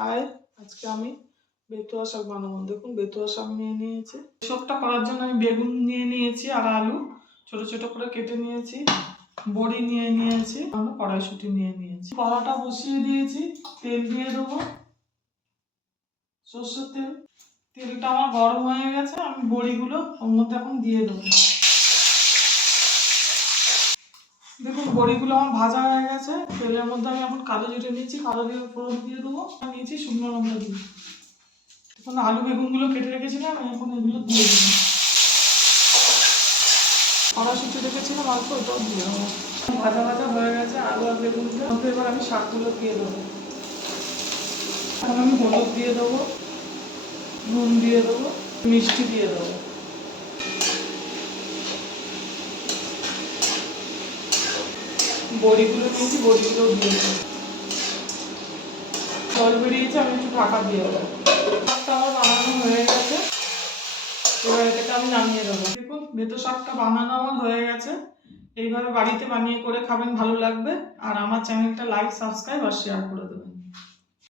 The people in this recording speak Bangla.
হাই, আজকে আমি বেতুয়া শাক বানাবো। দেখুন বেতুয়া শাক নিয়ে নিয়েছি। শাকটা করার জন্য আমি বেগুন নিয়ে নিয়েছি আর আলু ছোট ছোট করে কেটে নিয়েছি, বড়ি নিয়ে নিয়েছি, কড়াইশুঁটি নিয়ে নিয়েছি। কড়াটা বসিয়ে দিয়েছি, তেল দিয়ে দেবো, সর্ষের তেল। তেলটা আমার গরম হয়ে গেছে, আমি বড়িগুলো ওর মধ্যে এখন দিয়ে দেবো। দেখুন বড়িগুলো আমার ভাজা হয়ে গেছে। তেলের মধ্যে আমি এখন কালো জিরে নিয়েছি, কালো জিরে ফোড়ন দিয়ে দেবো। নিয়েছি শুকনো লঙ্কা দিয়ে। এখন আলু বেগুনগুলো কেটে রেখেছিলাম, এখন এগুলো দিয়ে দেবো। কড়াইশুঁটি রেখেছিলাম অল্প, ওটাও দিয়ে দেবো। ভাজা ভাজা হয়ে গেছে আলু আর বেগুনটা। এবার আমি শাকগুলো দিয়ে দেবো। এখন আমি হলুদ দিয়ে দেবো, নুন দিয়ে দেবো, মিষ্টি দিয়ে দেবো। বড়িগুলো নিয়েছি, বড়িগুলোও দিয়ে দেবো। জল বেরিয়েছে, আমি একটু ঢাকা দিয়ে দেবো। শাকটা আমার বানানো হয়ে গেছে, এবার এটাকে আমি নামিয়ে দেবো। দেখুন বেতো শাকটা বানানো আমার হয়ে গেছে। এইভাবে বাড়িতে বানিয়ে করে খাবেন, ভালো লাগবে। আর আমার চ্যানেলটা লাইক, সাবস্ক্রাইব আর শেয়ার করে দেবেন।